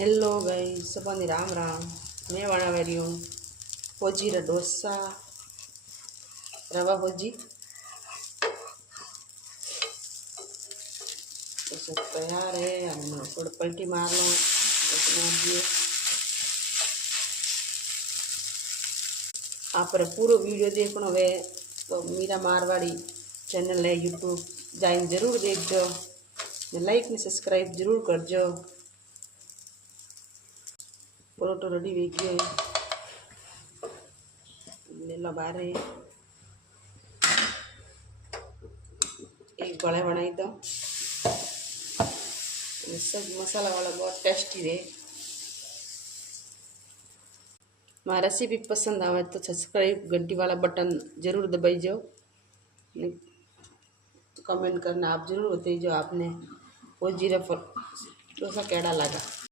Hello guys, सबने राम राम। मैं बनावे रही हूँ होजी रा डोसा, रवा होजी। तो सब तैयार है। हम थोड़ा पलटी मार लो, मार दिए। आप पूरा वीडियो देखना वे तो मीरा मारवाड़ी चैनल है यूट्यूब, जाइन जरूर देखो। लाइक ने सब्सक्राइब जरूर करजो। परोटो रेडी हो गयो है, ले लो बाहर। एक बड़े बनाई दो। सब मसाला वाला बहुत टेस्टी रहे। हमारी रेसिपी पसंद आवे तो सब्सक्राइब घंटी वाला बटन जरूर दबाई जाओ। कमेंट करना आप जरूर बताइए जो आपने वो जीरा डोसा कैसा लगा।